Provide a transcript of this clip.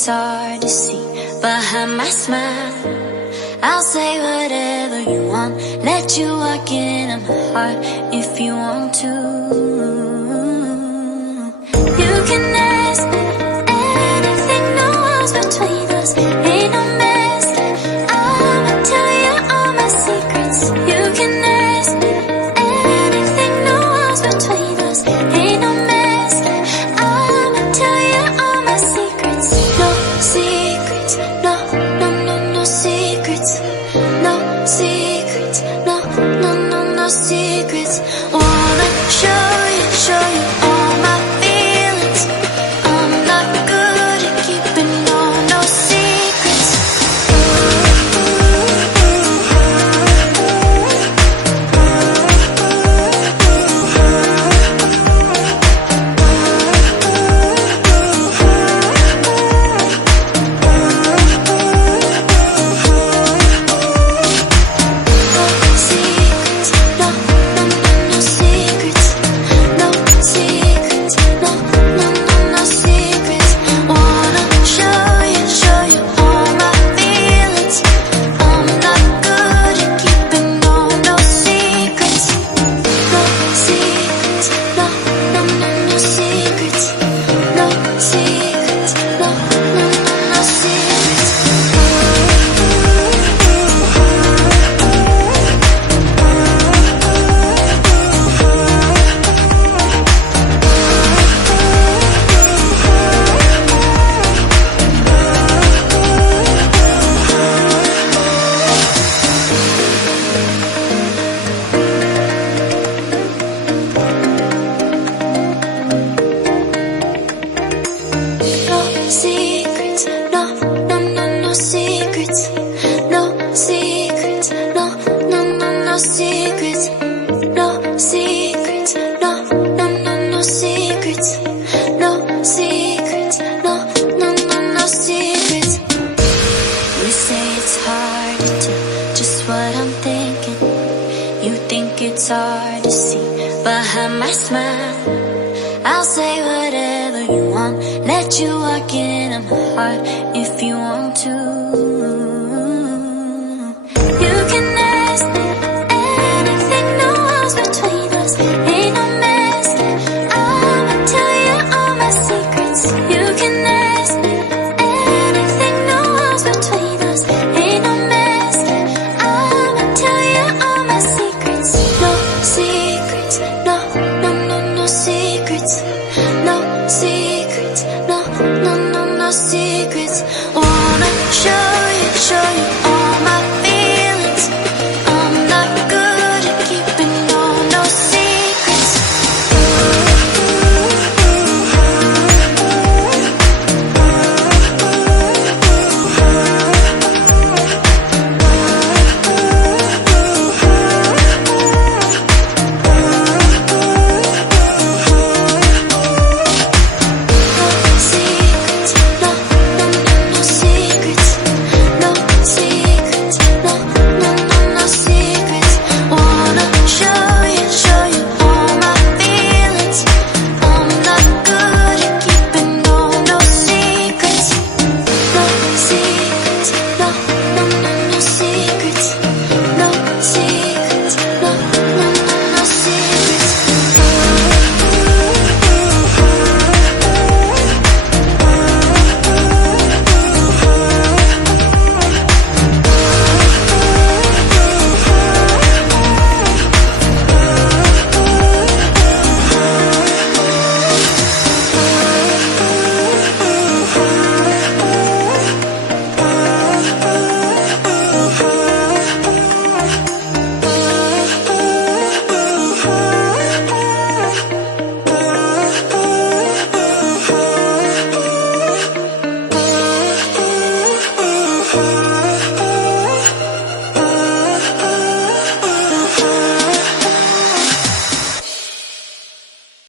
it's hard to see behind my smile. I'll say whatever you want, let you walk into my heart if you want to. You can ask me anything, no walls between us, ain't no mess. I'ma tell you all my secrets. You can ask me anything, no walls between us, ain't no mess. I'ma tell you all my secrets. No secrets, no, no, no, no secrets. No secrets, no, no, no, no secrets. Wanna show you all my feelings. I'm not good at keeping no secrets. Secrets, no, no, no, no secrets. No secrets, no, no, no, no secrets. No secrets, no, no, no, no secrets. No secrets, no, no, no, no secrets. You say it's hard to tell just what I'm thinking. You think it's hard to see behind my smile. I'll say whatever you want, let you walk into my heart if you want to. You can ask me anything, no walls between us, ain't no mess. I'ma tell you all my secrets. You can ask me anything, no walls between us, ain't no mess. I'ma tell you all my secrets. No secrets.